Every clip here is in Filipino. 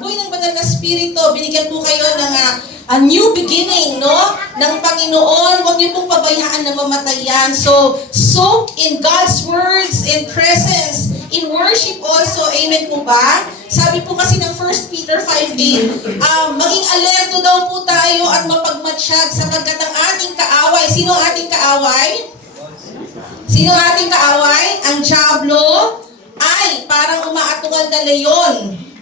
apoy ng banal na Espiritu, binigyan po kayo ng a new beginning, no? Ng Panginoon, huwag niyo pong pabayaan na mamatayan. So, soak in God's words and presence, in worship also. Amen po ba? Sabi po kasi ng 1 Peter 5:8, maging alerto daw po tayo at mapagmatsyag sapagkat ang ating kaaway. Sino ang ating kaaway? Sino ang ating kaaway? Ang dyablo ay parang umaatungan na leyon.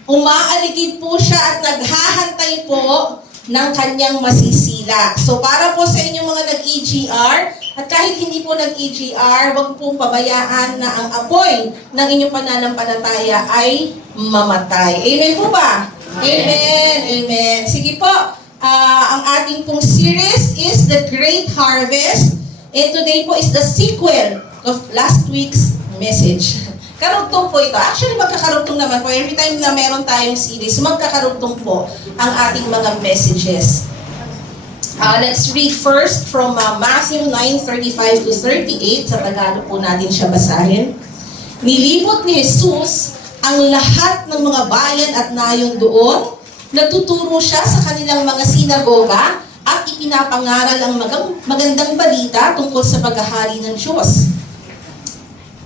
Umaaligid po siya at naghahantay po ng kanyang masisila. So para po sa inyong mga nag-EGR, at kahit hindi po nag-EGR, huwag pong pabayaan na ang apoy ng inyong pananampalataya ay mamatay. Amen po ba? Amen. Amen. Sige po, ang ating pong series is The Great Harvest. And today po is the sequel of last week's message. Karugtong po ito. Actually, magkakarugtong naman po. Every time na meron tayong series, magkakarugtong po ang ating mga messages. Let's read first from Matthew 9:35 to 38. Sa Tagalog po natin siya basahin. Nilibot ni Jesus ang lahat ng mga bayan at nayon doon. Nagtuturo siya sa kanilang mga sinagoga at ipinapangaral ang magandang balita tungkol sa paghahari ng Diyos.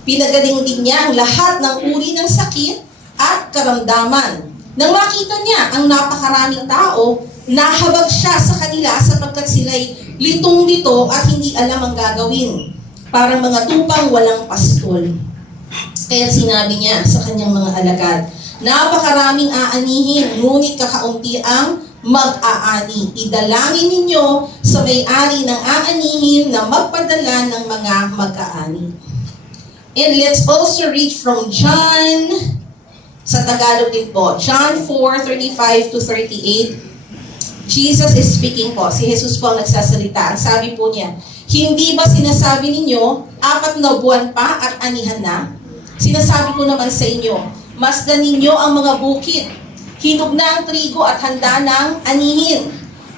Pinagaling din niya ang lahat ng uri ng sakit at karamdaman. Nang makita niya ang napakaraming tao, nahabag siya sa kanila sapagkat sila'y litong-lito at hindi alam ang gagawin. Parang mga tupang walang pastol. Kaya sinabi niya sa kanyang mga alagad, napakaraming aanihin, ngunit kakaunti ang mag-aani. Idalangin ninyo sa may-ari ng aanihin na magpadala ng mga mag-aani. And let's also read from John, sa Tagalog din po, John 4:35 to 38. Jesus is speaking po. Si Jesus po ang nagsasalita. Ang sabi po niya, hindi ba sinasabi ninyo, 4 na buwan pa at anihan na? Sinasabi ko naman sa inyo, masdan ninyo ang mga bukid. Hinog na ang trigo at handa ng anihin.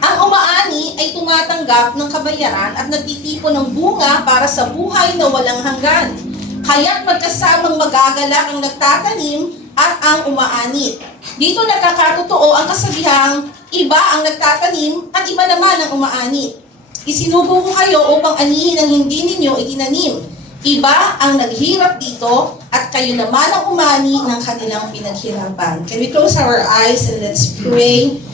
Ang umaani ay tumatanggap ng kabayaran at nagtitipon ng bunga para sa buhay na walang hanggan. Kaya't magkasamang magagalak ang nagtatanim at ang umaani. Dito nagkakatotoo ang kasabihang iba ang nagtatanim at iba naman ang umaani. Isinugo ko kayo upang anihin ang hindi ninyo itinanim. Iba ang naghirap dito at kayo naman ang umani ng kanilang pinaghirapan. Can we close our eyes and let's pray?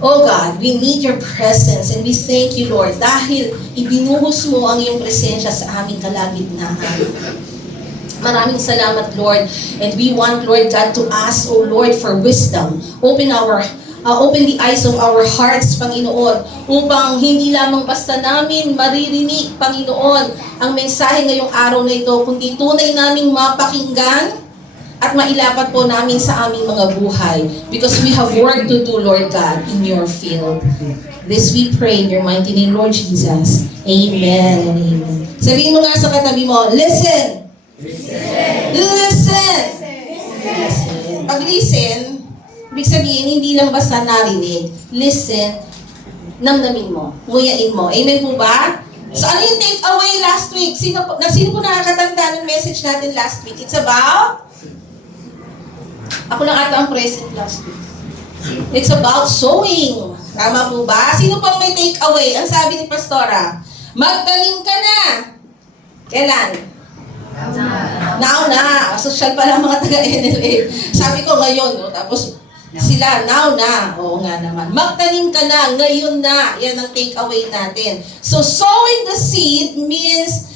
Oh God, we need your presence and we thank you, Lord, dahil ibinuhos mo ang iyong presensya sa aming kalagitnaan. Maraming salamat, Lord. And we want, Lord God, to ask, oh Lord, for wisdom. Open the eyes of our hearts, Panginoon, upang hindi lamang basta namin maririnig, Panginoon, ang mensahe ngayong araw na ito, kundi tunay naming mapakinggan at mailapat po namin sa aming mga buhay. Because we have work to do, Lord God, in your field. This we pray in your mighty name, Lord Jesus. Amen and amen. Sabihin mo nga sa katabi mo, listen! Listen! Listen! Listen! Pag-listen, ibig sabihin, hindi lang basta narinig. Listen, namnamin mo, nguyain mo. Amen po ba? So ano yung take away last week? Sino po nakakatanda ng message natin last week? It's about? Ako lang ata ang present last week. It's about sowing. Tama po ba? Sino pang may take away? Ang sabi ni Pastora, magtanim ka na. Kailan? Now na. Social pala mga taga-NLA. Sabi ko ngayon, no? Tapos sila, now na. Oo nga naman. Magtanim ka na, ngayon na. Yan ang take away natin. So, sowing the seed means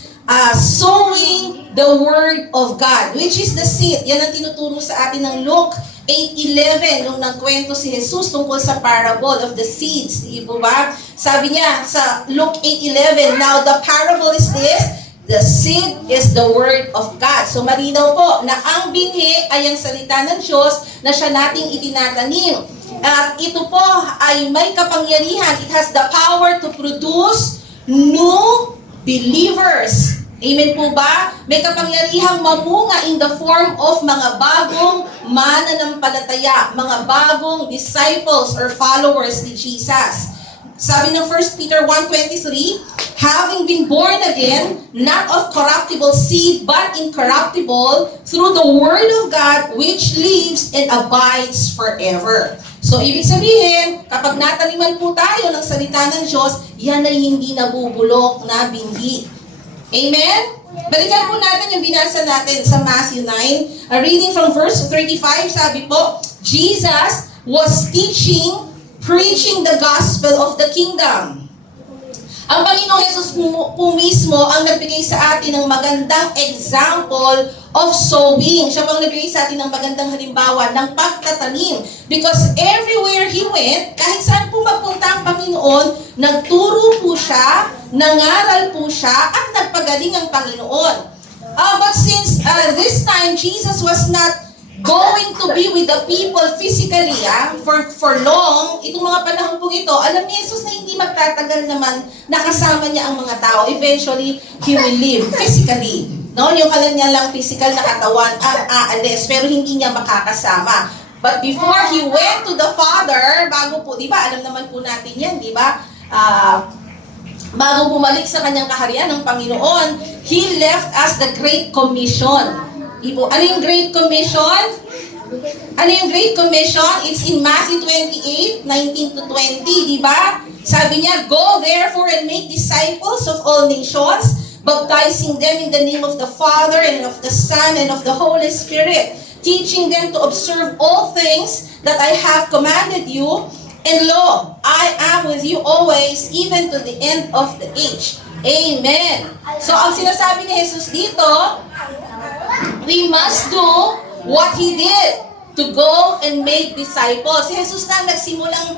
sowing the Word of God, which is the seed. Yan ang tinuturo sa atin ng Luke 8:11 nung nagkwento si Jesus tungkol sa parable of the seeds. Di ba? Sabi niya sa Luke 8:11, now the parable is this, the seed is the Word of God. So malinaw po na ang binhi ay ang salita ng Diyos na siya nating itinatanim. At ito po ay may kapangyarihan. It has the power to produce new believers. Amen po ba? May kapangyarihang mamunga in the form of mga bagong mananampalataya, mga bagong disciples or followers ni Jesus. Sabi ng 1 Peter 1:23, having been born again, not of corruptible seed, but incorruptible, through the word of God, which lives and abides forever. So, ibig sabihin, kapag nataniman po tayo ng salita ng Diyos, yan ay hindi nabubulok na binhi. Amen? Balikan po natin yung binasa natin sa Matthew 9. A reading from verse 35, sabi po, Jesus was teaching, preaching the gospel of the kingdom. Ang Panginoong Jesus po mismo ang nagbigay sa atin ng magandang example of sowing. Siya pang nagbigay sa atin ng magandang halimbawa ng pagtatanim. Because everywhere He went, kahit saan po magpunta ang Panginoon, nagturo po siya, nangaral po siya, at nagpagaling ang Panginoon. But since this time, Jesus was not going to be with the people physically for long, itong mga panahon po ito, alam ni Jesus na hindi magtatagal naman nakasama niya ang mga tao. Eventually, He will live physically. No? Yung alam niya lang physical na katawan ang aalis, pero hindi niya makakasama. But before He went to the Father, bago po, di ba, alam naman po natin yan, di ba? Bago bumalik sa kanyang kaharian ng Panginoon, He left us the Great Commission. Ano yung Great Commission? Ano yung Great Commission? It's in Matthew 28, 19 to 20, di ba? Sabi niya, go therefore and make disciples of all nations, baptizing them in the name of the Father and of the Son and of the Holy Spirit, teaching them to observe all things that I have commanded you, and lo, I am with you always, even to the end of the age. Amen. So, ang sinasabi ni Jesus dito, we must do what He did to go and make disciples. Si Jesus na nagsimulang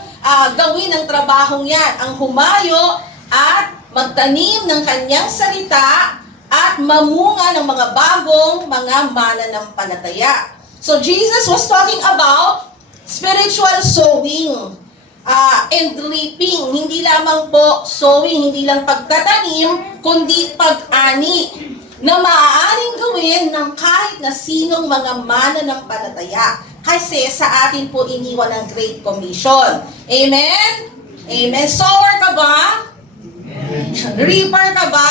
gawin ang trabahong yan, ang humayo at magtanim ng kanyang salita at mamunga ng mga bagong mga mananampalataya. So Jesus was talking about spiritual sowing and reaping. Hindi lamang po sowing, hindi lang pagtatanim, kundi pag-ani na maaaring gawin ng kahit na sinong mga mananampalataya. Kasi sa atin po iniwan ang Great Commission. Amen? Amen. Sower ka ba? Reaper ka ba?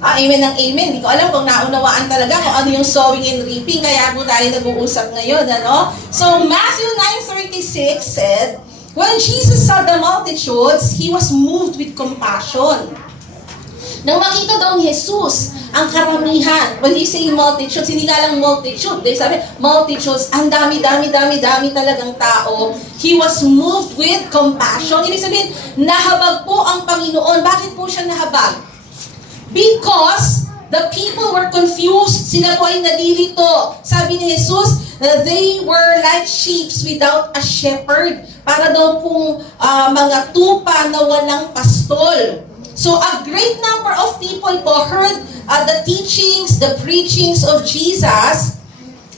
Amen ng amen. Hindi ko alam kung naunawaan talaga kung ano yung sowing and reaping. Kaya po tayo nag-uusap ngayon. Ano? So, Matthew 9:36 said, when Jesus saw the multitudes, He was moved with compassion. Nang makita daw ni Jesus ang karamihan, when you say multitudes, hindi nga lang multitude. Dahil sabi, multitudes, ang dami talagang tao. He was moved with compassion. Ibig sabihin, nahabag po ang Panginoon. Bakit po siya nahabag? Because the people were confused. Sila po ay nalilito. Sabi ni Jesus, they were like sheep without a shepherd. Para daw pong mga tupa na walang pastol. So a great number of people po heard the teachings, the preachings of Jesus,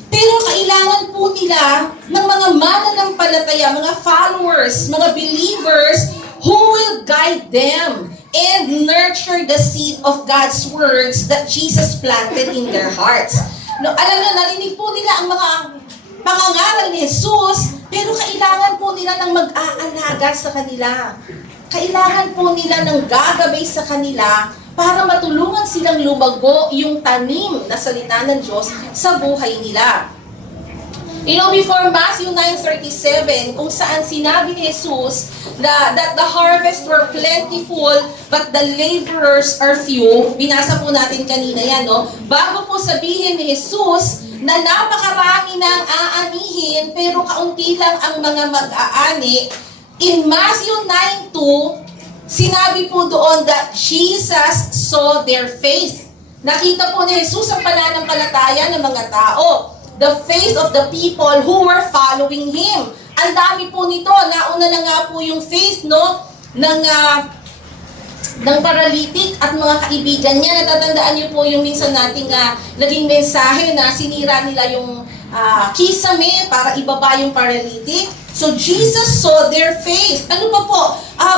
pero kailangan po nila ng mga mananampalataya, mga followers, mga believers who will guide them and nurture the seed of God's words that Jesus planted in their hearts. No, alam nyo, narinig po nila ang mga pangangaral ni Jesus, pero kailangan po nila ng mag-aalaga sa kanila. Kailangan po nila ng gagabay sa kanila para matulungan silang lumago yung tanim na salita ng Diyos sa buhay nila. You know, before Matthew 9:37, kung saan sinabi ni Jesus that the harvest were plentiful, but the laborers are few. Binasa po natin kanina yan, no? Bago po sabihin ni Jesus na napakarami na ang aanihin, pero kaunti lang ang mga mag-aani, in Matthew 9:2, sinabi po doon that Jesus saw their faith. Nakita po ni Jesus ang pananampalataya ng mga tao. The faith of the people who were following Him. Ang dami po nito. Nauna na nga po yung faith, no, ng paralytic at mga kaibigan niya. Natatandaan niyo po yung minsan nating naging mensahe na sinira nila yung kisame para ibaba yung paralytic. So Jesus saw their faith. Ano pa po?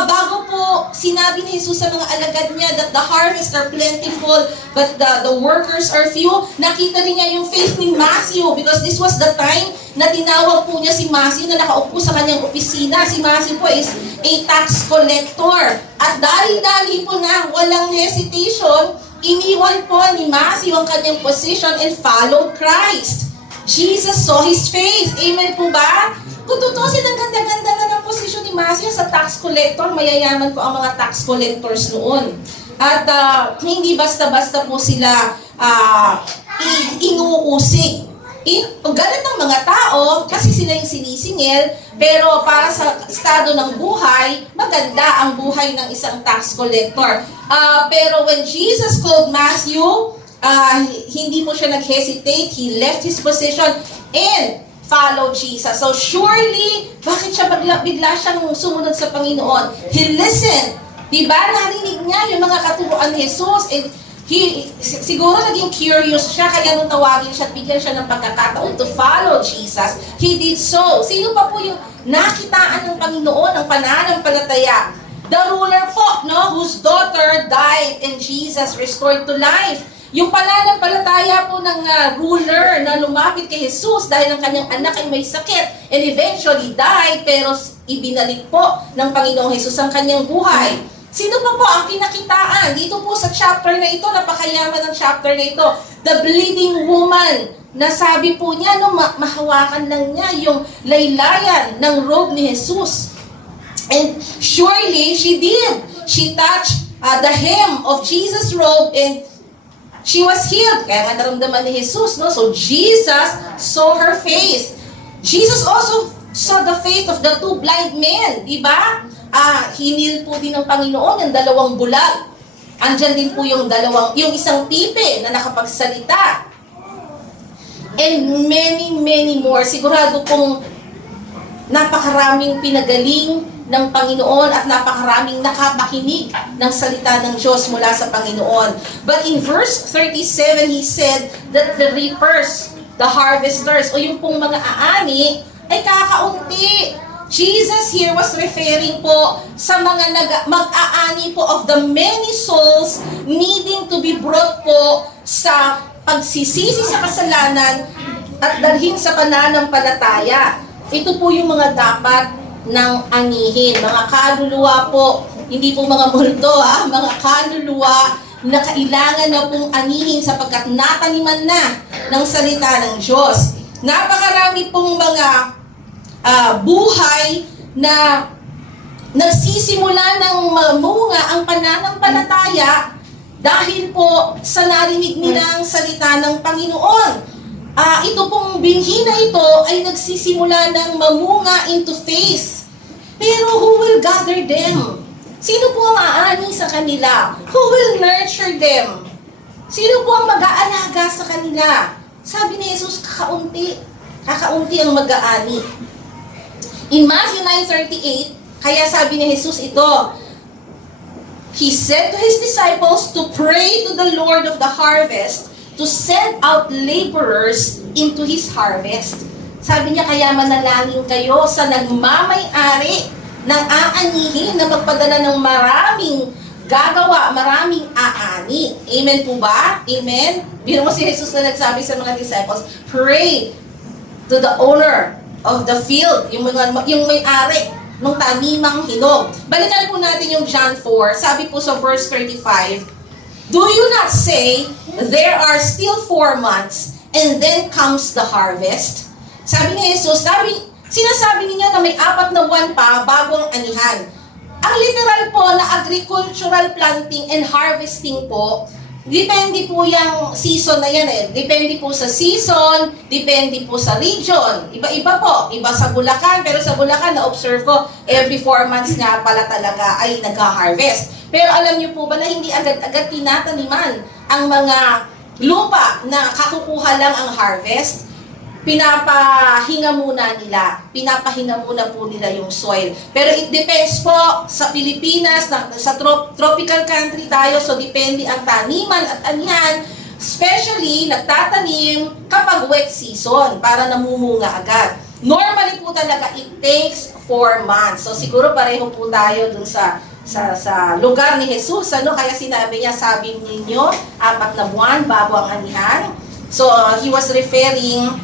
Bago po sinabi ni Jesus sa mga alagad niya that the harvest are plentiful but the workers are few, nakita rin niya yung faith ni Matthew because this was the time na tinawag po niya si Matthew na nakaupo sa kanyang opisina. Si Matthew po is a tax collector. At dali-dali po na, walang hesitation, iniwan po ni Matthew ang kanyang position and followed Christ. Jesus saw his faith. Amen po ba? Kung tutusin, ang ganda-ganda na ng posisyon ni Matthew sa tax collector, mayayaman po ang mga tax collectors noon. At hindi basta-basta po sila inuusig. Galit ng mga tao kasi sila yung sinisingil, pero para sa estado ng buhay, maganda ang buhay ng isang tax collector. Pero when Jesus called Matthew, hindi po siya nag-hesitate. He left his position and followed Jesus. So surely, bakit siya bigla siyang sumunod sa Panginoon? He listened. Diba? Narinig niya yung mga katuruan ni Jesus. And siguro naging curious siya, kaya nung tawagin siya at bigyan siya ng pagkakataon to follow Jesus, he did so. Sino pa po yung nakitaan ng Panginoon, ang pananampalataya? The ruler po, no, whose daughter died and Jesus restored to life. Yung pananampalataya po ng ruler na lumapit kay Jesus dahil ang kanyang anak ay may sakit and eventually died, pero ibinalik po ng Panginoong Jesus ang kanyang buhay. Sino pa po ang pinakitaan? Dito po sa chapter na ito, napakayaman ng chapter na ito, the bleeding woman, na sabi po niya, no, mahawakan lang niya yung laylayan ng robe ni Jesus. And surely, she did. She touched the hem of Jesus' robe and she was healed. Kaya nga naramdaman ni Jesus, no? So Jesus saw her faith. Jesus also saw the faith of the two blind men, di ba? Hinil po din ng Panginoon yung dalawang bulag. Andyan din po yung isang pipe na nakapagsalita. And many more. Sigurado pong napakaraming pinagaling ng Panginoon at napakaraming nakapakinig ng salita ng Diyos mula sa Panginoon. But in verse 37, he said that the reapers, the harvesters, o yung pong mga aani, ay kakaunti. Jesus here was referring po sa mga mag-aani po of the many souls needing to be brought po sa pagsisisi sa kasalanan at dalhin sa pananampalataya. Ito po yung mga dapat ng anihin. Mga kaluluwa po, hindi po mga multo, mga kaluluwa na kailangan na pong anihin sapagkat nataniman na ng salita ng Diyos. Napakarami pong mga buhay na nagsisimula ng mamunga ang pananampalataya dahil po sa narinig nilang salita ng Panginoon. Ito pong binhi na ito ay nagsisimula ng mamunga into faith. Pero who will gather them? Sino po ang aani sa kanila? Who will nurture them? Sino po ang mag-aalaga sa kanila? Sabi ni Jesus, kakaunti ang mag-aani. In Matthew 9:38, kaya sabi ni Jesus ito, He said to His disciples to pray to the Lord of the harvest to send out laborers into His harvest. Sabi niya, kaya manalangin kayo sa nagmamay-ari ng aanihin na magpadala ng maraming maraming aani. Amen po ba? Amen? Biro mo si Jesus na nagsabi sa mga disciples, pray to the owner of the field, yung may-ari ng tanimang hinog. Balikan po natin yung John 4. Sabi po sa verse 35, do you not say, there are still 4 months, and then comes the harvest? Sabi ni Jesus, sinasabi niya na may 4 na buwan pa bago ang anihan. Ang literal po na agricultural planting and harvesting po, depende po yung season na yan eh. Depende po sa season, depende po sa region. Iba-iba po. Iba sa Bulacan, pero sa Bulacan, na-observe ko, every 4 months nga pala talaga ay nag-harvest. Pero alam niyo po ba na hindi agad-agad tinataniman ang mga lupa na kakukuha lang ang harvest? Pinapahinga muna po nila yung soil. Pero it depends po sa Pilipinas, sa tropical country tayo, so depende ang taniman at anihan. Especially, nagtatanim kapag wet season para namumunga agad. Normally po talaga, it takes 4 months. So siguro pareho po tayo dun sa lugar ni Jesus, ano? Kaya sinabi niya, sabi ninyo, 4 na buwan bago ang anihan. So he was referring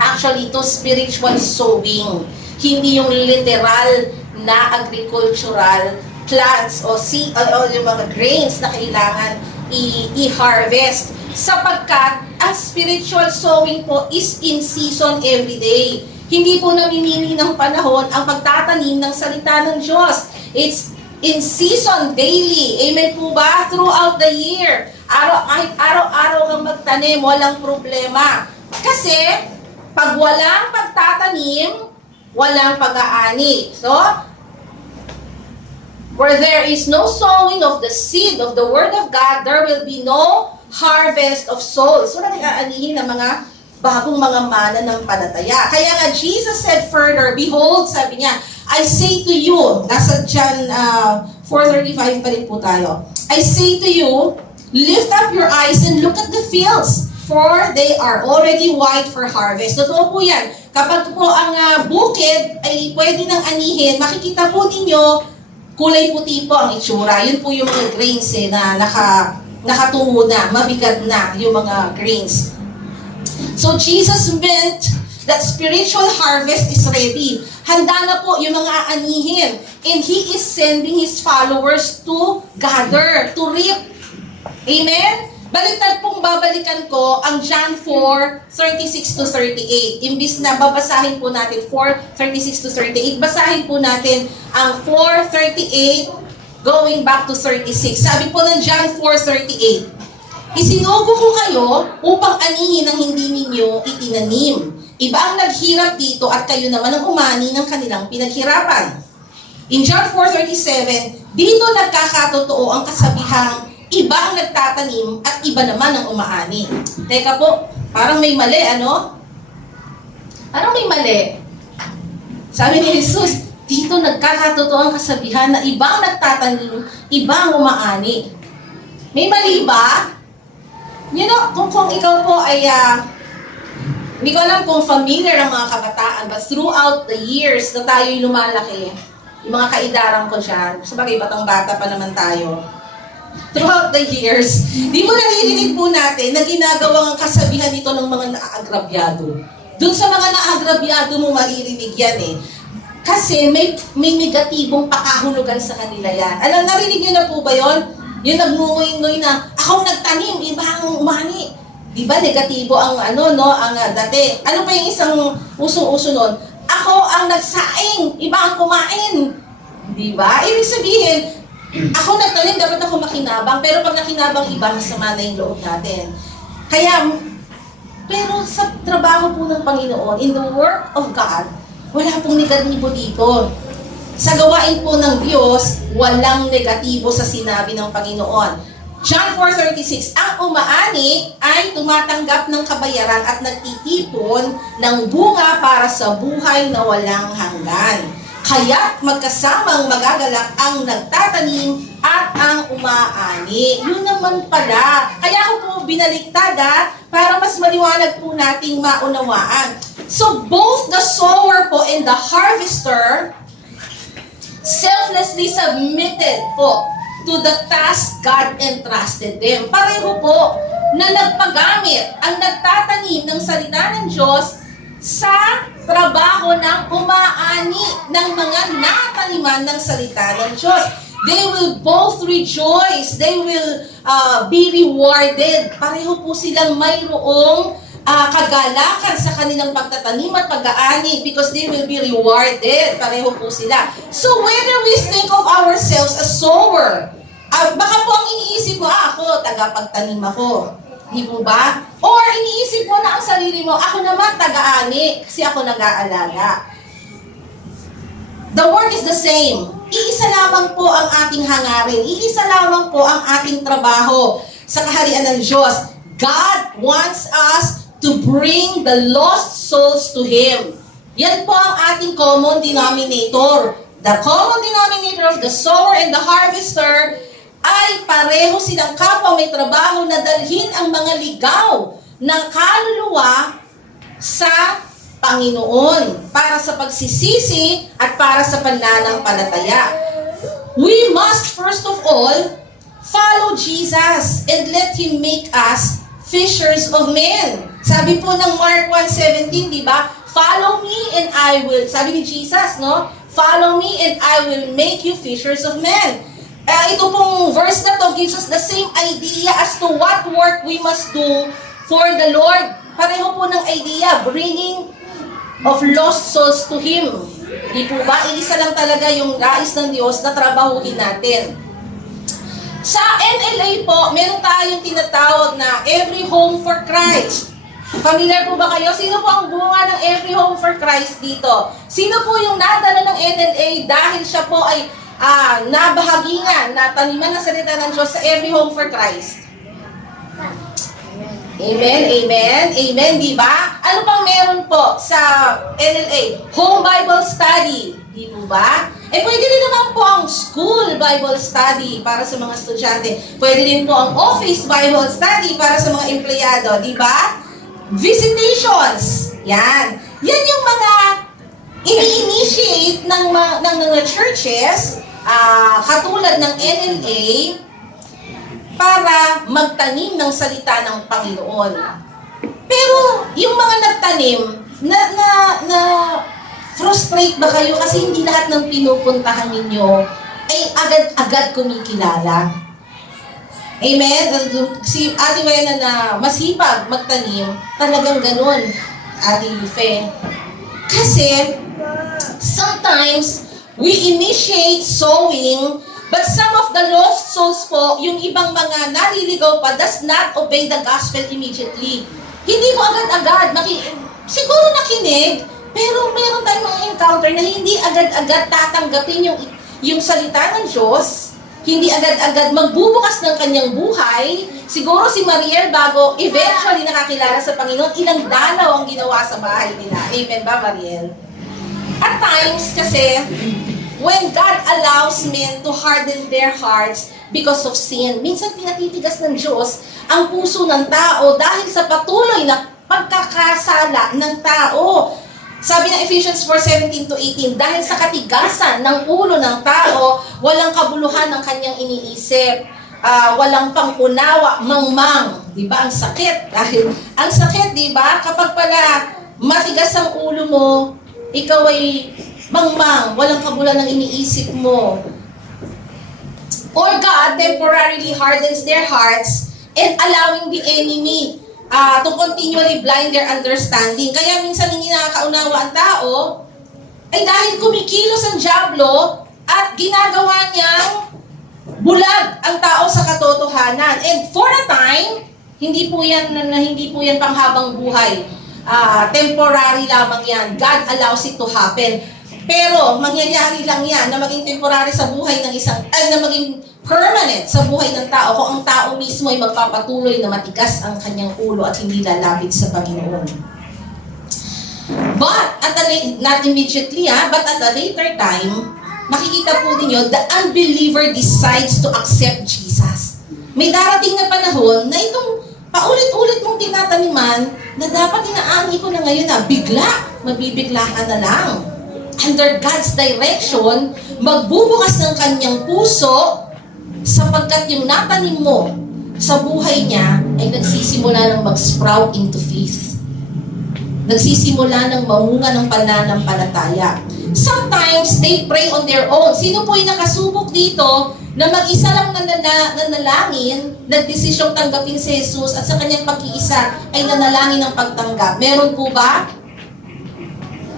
actually to spiritual sowing. Hindi yung literal na agricultural plants o yung mga grains na kailangan i-harvest. Sapagkat ang spiritual sowing po is in season every day. Hindi po namimili ng panahon ang pagtatanim ng salita ng Diyos. It's in season daily. Amen po ba? Throughout the year. Araw-araw kang magtanim, walang problema. Kasi, pag walang pagtatanim, walang pag-aani. So, where there is no sowing of the seed of the Word of God, there will be no harvest of souls. Wala nag-aanihin ng mga bagong mga mana ng palataya. Kaya nga, Jesus said further, behold, sabi niya, I say to you, nasa John 4:35 pa rin po tayo, I say to you, lift up your eyes and look at the fields, for they are already white for harvest. Totoo po yan. Kapag po ang bukid ay pwede nang anihin, makikita po ninyo, kulay puti po ang itsura. Yun po yung mga grains na nakatungo na, mabigat na yung mga grains. So Jesus meant that spiritual harvest is ready. Handa na po yung mga aanihin. And He is sending His followers to gather, to reap. Amen? Baliktad pong babalikan ko ang John 4:36 to 38. Imbis na babasahin po natin 4:36 to 38, basahin po natin ang 4:38 going back to 36. Sabi po ng John 4:38, isinugo ko kayo upang anihin ang hindi ninyo itinanim. Iba ang naghirap dito at kayo naman ang umani ng kanilang pinaghirapan. In John 4:37, dito nagkakatotoo ang kasabihang iba ang nagtatanim at iba naman ang umaani. Teka po, parang may mali, ano? Parang may mali. Sabi ni Jesus, dito nagkakatotoo ang kasabihan na iba ang nagtatanim, iba ang umaani. May mali ba? You know, kung ikaw po ay, hindi ko alam kung familiar ang mga kabataan, but throughout the years na tayo'y lumalaki, yung mga kaidaran ko dyan, sabagay batang-bata pa naman tayo, throughout the years, di mo naririnig po natin na ginagawang kasabihan nito ng mga naagrabyado. Doon sa mga naagrabyado mo maririnig yan eh. Kasi may negatibong pakahulugan sa kanila yan. Alam, narinig nyo na po ba yon? Yung nagmungoy-ngoy na, ako nagtanim, iba ang umani. Di ba negatibo ang ang dati. Ano pa yung isang usong-uso nun? Ako ang nagsaing, iba ang kumain. Di ba? Ibig sabihin, ako nagtanim, dapat ako makinabang, pero pag nakinabang iba, masama na yung loob natin. Kaya, pero sa trabaho po ng Panginoon, in the work of God, wala pong negatibo dito. Sa gawain po ng Diyos, walang negatibo sa sinabi ng Panginoon. John 4:36, ang umaani ay tumatanggap ng kabayaran at nagtitipon ng bunga para sa buhay na walang hanggan. Kaya't magkasamang magagalak ang nagtatanim at ang umaani. Yun naman pala. Kaya ako po binaliktad para mas maliwanag po nating maunawaan. So both the sower po and the harvester selflessly submitted po to the task God entrusted them. Pareho po na nagpagamit ang nagtatanim ng salita ng Diyos sa trabaho ng umaani ng mga nataniman ng salita ng Diyos. They will both rejoice. They will be rewarded. Pareho po silang mayroong kagalakan sa kanilang pagtatanim at pag-aani because they will be rewarded. Pareho po sila. So whether we think of ourselves as sower, baka po ang iniisip mo, ako, tagapagtanim ako. Di po ba? Or iniisip mo na ang sarili mo, ako naman taga-ani kasi ako nag-aalaga. The word is the same. Iisa lamang po ang ating hangarin. Iisa lamang po ang ating trabaho sa kaharian ng Diyos. God wants us to bring the lost souls to Him. Yan po ang ating common denominator. The common denominator of the sower and the harvester ay pareho silang kapwa may trabaho na dalhin ang mga ligaw ng kaluluwa sa Panginoon para sa pagsisisi at para sa pananampalataya. We must first of all follow Jesus and let Him make us fishers of men. Sabi po ng Mark 1:17, di ba? Follow me and I will, sabi ni Jesus, no? Follow me and I will make you fishers of men. Ito pong verse na to gives us the same idea as to what work we must do for the Lord. Pareho po ng idea, bringing of lost souls to Him. Di po ba? Isa lang talaga yung nais ng Diyos na trabahuhin natin. Sa NLA po, meron tayong tinatawag na Every Home for Christ. Familiar po ba kayo? Sino po ang bunga ng Every Home for Christ dito? Sino po yung nadala ng NLA dahil siya po ay nabahagingan, nataniman ng salita ng Diyos sa Every Home for Christ? Amen, amen, amen, di ba? Ano pang meron po sa NLA? Home Bible Study, di po ba? Pwede rin naman po ang School Bible Study para sa mga estudyante. Pwede rin po ang Office Bible Study para sa mga empleyado, di ba? Visitations, yan. Yan yung mga ini-initiate ng mga churches, katulad ng NLA, para magtanim ng salita ng Panginoon. Pero yung mga nagtanim, na frustrate ba kayo kasi hindi lahat ng pinupuntahan ninyo ay agad-agad kumikilala? Amen? Si Ate Wena na masipag magtanim, talagang ganun, Ate Fe. Kasi, sometimes, we initiate sowing, but some of the lost souls po, yung ibang mga naliligaw pa, does not obey the gospel immediately. Hindi mo agad-agad, siguro nakinig, pero meron tayong mga encounter na hindi agad-agad tatanggapin yung salita ng Diyos, hindi agad-agad magbubukas ng kanyang buhay. Siguro si Mariel, bago eventually nakakilala sa Panginoon, ilang dalaw ang ginawa sa bahay nila. Amen ba, Mariel? At times kasi, when God allows men to harden their hearts because of sin, minsan pinatitigas ng Diyos ang puso ng tao dahil sa patuloy na pagkakasala ng tao. Sabi ng Ephesians 4:17-18, dahil sa katigasan ng ulo ng tao, walang kabuluhan ng kanyang iniisip, walang pangunawa, mangmang. Di ba? Ang sakit. Dahil ang sakit, di ba? Kapag pala matigas ang ulo mo, ikaw ay mangmang, walang kabulan ng iniisip mo. Or God temporarily hardens their hearts and allowing the enemy to continually blind their understanding. Kaya minsan hindi nakakaunawa ang tao, ay dahil kumikilos ang dyablo at ginagawa niyang bulag ang tao sa katotohanan. And for a time, hindi po yan panghabang buhay. Temporary lamang yan. God allows it to happen. Pero mangyayari lang yan na maging temporary sa buhay ng na maging permanent sa buhay ng tao kung ang tao mismo ay magpapatuloy na matigas ang kanyang ulo at hindi lalapit sa Panginoon. But, not immediately, but at a later time, makikita po ninyo, the unbeliever decides to accept Jesus. May darating na panahon na itong paulit-ulit mong tinataniman na dapat inaani ko na ngayon na mabibigla ka na lang. Under God's direction, magbubukas ng kanyang puso sapagkat yung natanim mo sa buhay niya ay nagsisimula ng mag-sprout into faith. Nagsisimula ng mamunga ng pananampalataya. Sometimes, they pray on their own. Sino po yung nakasubok dito na mag-isa lang nanalangin, nagdesisyong tanggapin si Jesus at sa kanyang pag-iisa ay nanalangin ng pagtanggap? Meron po ba?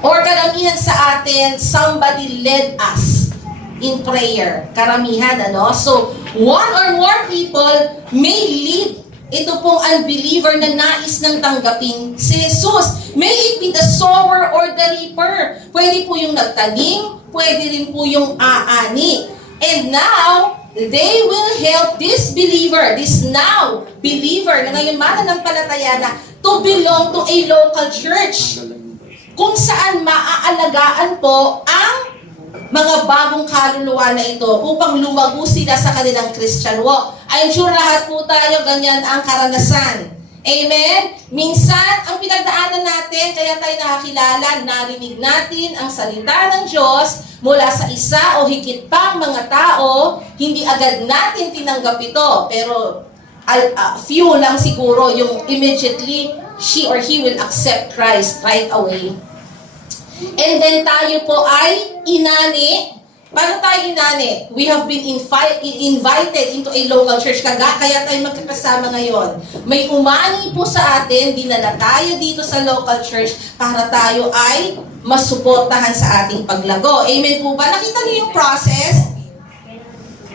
Or karamihan sa atin, somebody led us in prayer. Karamihan, ano? So, one or more people may lead ito pong unbeliever na nais ng tanggapin si Jesus. May it be the sower or the reaper. Pwede po yung nagtanim, pwede rin po yung aani. And now, they will help this believer, this now believer na ngayon mananampalataya na to belong to a local church kung saan maaalagaan po ang mga bagong kaluluwa na ito upang lumago sila sa kanilang Christian walk. I'm sure lahat po tayo ganyan ang karanasan. Amen? Minsan, ang pinagdaanan natin, kaya tayo nakakilala, narinig natin ang salita ng Diyos mula sa isa o higit pang mga tao, hindi agad natin tinanggap ito. Pero few lang siguro yung immediately she or he will accept Christ right away. And then tayo po ay inani. Paano tayo inani? We have been invited into a local church. Kaya tayo magkakasama ngayon. May umani po sa atin, dinala tayo dito sa local church para tayo ay masuportahan sa ating paglago. Amen po ba? Nakita niyo yung process?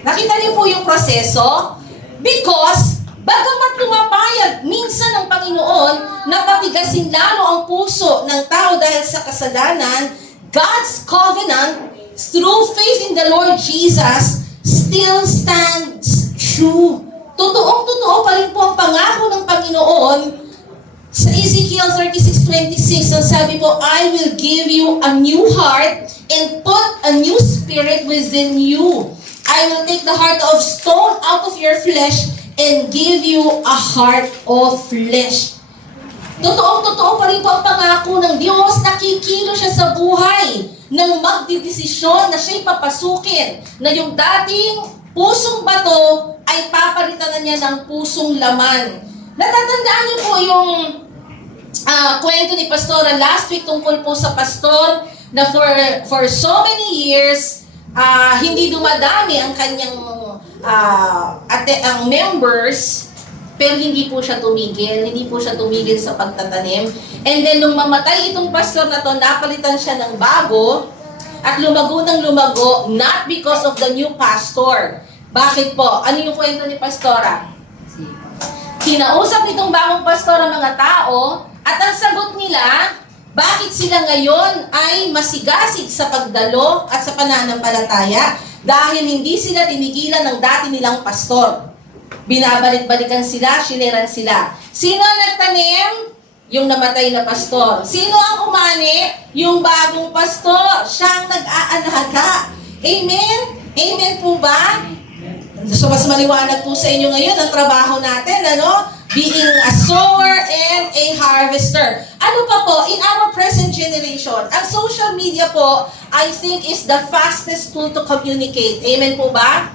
Nakita niyo po yung proseso? Because bagamat lumapayag minsan ng Panginoon na patigasin lalo ang puso ng tao dahil sa kasalanan, God's covenant through faith in the Lord Jesus still stands true. Totoong-totoo pa rin po ang pangako ng Panginoon sa Ezekiel 36:26. Ang sabi po, I will give you a new heart and put a new spirit within you. I will take the heart of stone out of your flesh and give you a heart of flesh. Totoong-totoo pa rin po ang pangako ng Diyos. Nakikilo siya sa buhay nang magdidesisyon na siya'y papasukin, na yung dating pusong bato ay papalitan na niya ng pusong laman. Natatandaan niyo po yung kwento ni Pastora last week tungkol po sa pastor na for so many years, hindi dumadami ang kanyang ang members, pero hindi po siya tumigil sa pagtatanim. And then nung mamatay itong pastor na to, napalitan siya ng bago at lumago ng lumago, not because of the new pastor. Bakit po? Ano yung kwento ni Pastora? Kinausap nitong bagong pastor ang mga tao at ang sagot nila, bakit sila ngayon ay masigasig sa pagdalo at sa pananampalataya? Dahil hindi sila tinigilan ng dati nilang pastor. Binabalik-balikan sila, siniran sila. Sino ang nagtanim? Yung namatay na pastor. Sino ang umani? Yung bagong pastor. Siya ang nag-aalaga. Amen? Amen po ba? So mas maliwanag po sa inyo ngayon ang trabaho natin, ano? Being a sower and a harvester. Ano pa po, in our present generation, ang social media po, I think is the fastest tool to communicate. Amen po ba?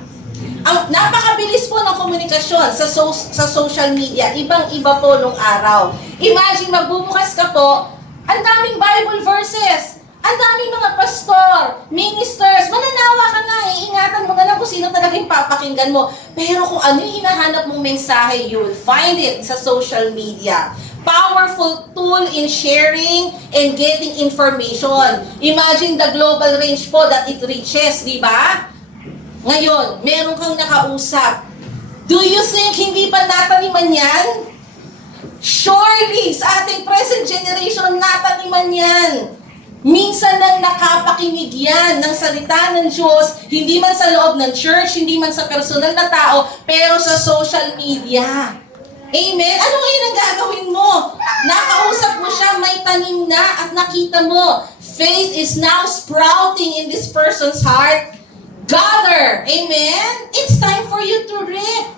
Ang napakabilis po ng komunikasyon sa social media. Ibang-iba po nung araw. Imagine, magbubukas ka po, ang daming Bible verses, ang daming mga pastor, ministers, mananawa ka na, iingatan mo na lang kung sino talagang papakinggan mo. Pero kung ano yung hinahanap mong mensahe, you will find it sa social media. Powerful tool in sharing and getting information. Imagine the global range po that it reaches, di ba? Ngayon, meron kang nakausap. Do you think hindi pa nataniman yan? Surely, sa ating present generation, nataniman yan. Minsan lang nakapakinig yan ng salita ng Diyos, hindi man sa loob ng church, hindi man sa personal na tao, pero sa social media. Amen? Ano ngayon ang gagawin mo? Nakausap mo siya, may tanim na at nakita mo. Faith is now sprouting in this person's heart. Gather. Amen? It's time for you to reap.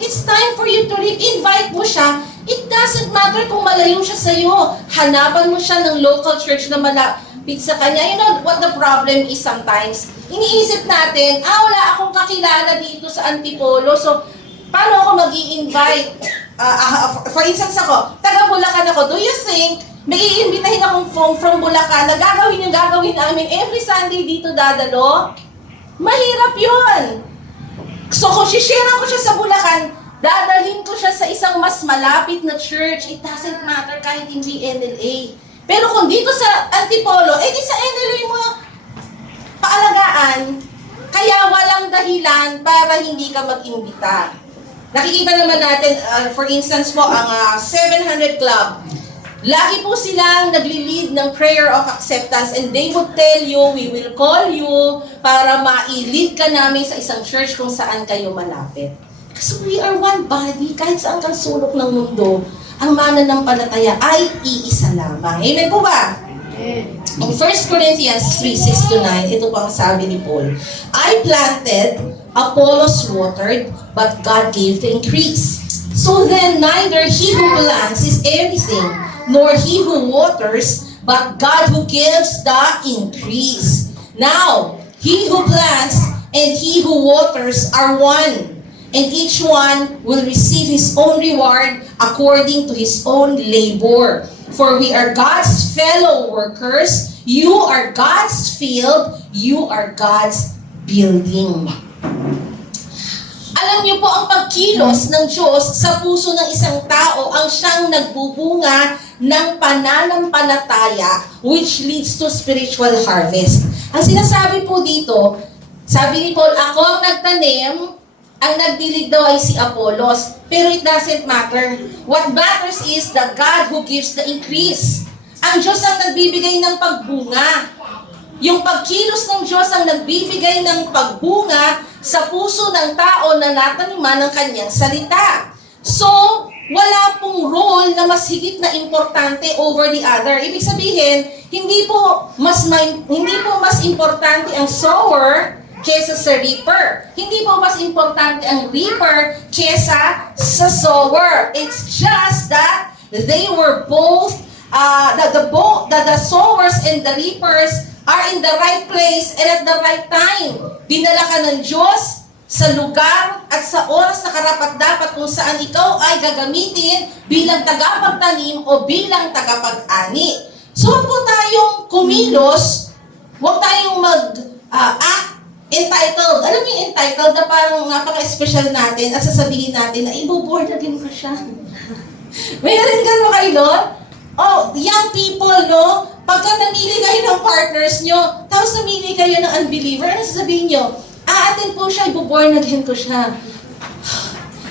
It's time for you to reap. Invite mo siya. It doesn't matter kung malayo siya sa'yo. Hanapan mo siya ng local church na malapit sa kanya. You know what the problem is sometimes? Iniisip natin, wala akong kakilala dito sa Antipolo. So, paano ako mag-i-invite? For instance ako, taga Bulacan ako. Do you think may iimbitahin akong from Bulacan na gagawin yung gagawin namin every Sunday dito dadalo? Mahirap yun. So kung sisharean ko siya sa Bulacan, dadalhin ko siya sa isang mas malapit na church. It doesn't matter kahit hindi NLA. Pero kung dito sa Antipolo, di sa NLA mo paalagaan, kaya walang dahilan para hindi ka mag-imbita. Nakikita naman natin, for instance po, ang 700 Club. Lagi po silang nagli-lead ng prayer of acceptance and they would tell you, we will call you para ma-lead ka namin sa isang church kung saan kayo malapit. Kasi we are one body. Kahit saan kang sulok ng mundo, ang mananampalataya ay iisa lamang. Amen po ba? Amen. In 1 Corinthians 3:6-9, ito po ang sabi ni Paul, I planted, Apollos watered, but God gave the increase. So then neither he who plants is everything, nor he who waters, but God who gives the increase. Now, he who plants and he who waters are one, and each one will receive his own reward according to his own labor. For we are God's fellow workers, you are God's field, you are God's building. Alam niyo po, ang pagkilos ng Diyos sa puso ng isang tao ang siyang nagbubunga ng pananampalataya which leads to spiritual harvest. Ang sinasabi po dito, sabi ni Paul, ako ang nagtanim, ang nagdilig daw ay si Apollos. Pero it doesn't matter. What matters is the God who gives the increase. Ang Diyos ang nagbibigay ng pagbunga. Yung pagkilos ng Diyos ang nagbibigay ng pagbunga sa puso ng tao na nataniman ng kanyang salita. So, wala pong role na mas higit na importante over the other. Ibig sabihin, hindi po mas importante ang sower kesa sa reaper. Hindi po mas importante ang reaper kesa sa sower. It's just that they were both the sowers and the reapers are in the right place and at the right time. Dinala ka ng Diyos sa lugar at sa oras na karapat-dapat kung saan ikaw ay gagamitin bilang tagapagtanim o bilang tagapag-ani. So, huwag po tayong kumilos, huwag tayong mag-act entitled. Alam niyo yung entitled na parang napaka-special natin at sasabihin natin na ibo-board na din ko siya. May narinig mo kayo doon? Oh, young people, no? Pagka namili kayo ng partners nyo, tapos namili kayo ng unbeliever, ano sasabihin nyo? Aatin po siya, ibo-born again ko siya.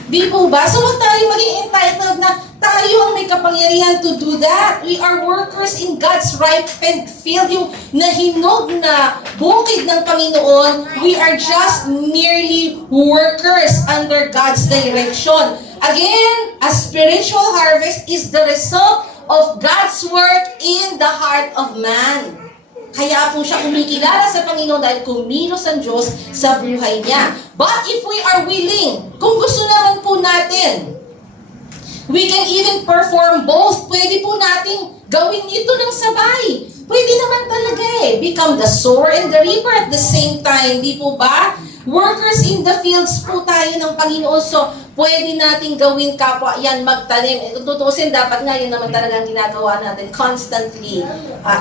Di po ba? So huwag tayo maging entitled na tayo ang may kapangyarihan to do that. We are workers in God's ripened field. Yung nahinog na bukid ng Panginoon, we are just merely workers under God's direction. Again, a spiritual harvest is the result of God's work in the heart of man. Kaya po siya kumikilala sa Panginoon dahil kumilos ang Diyos sa buhay niya. But if we are willing, kung gusto naman po natin, we can even perform both. Pwede po nating gawin ito ng sabay. Pwede naman talaga become the sower and the reaper at the same time. Di po ba? Workers in the fields po tayo ng Panginoon. So, pwede nating gawin kapwa yan, magtanim. Tutusin, dapat nga yun naman talaga ang ginagawa natin constantly.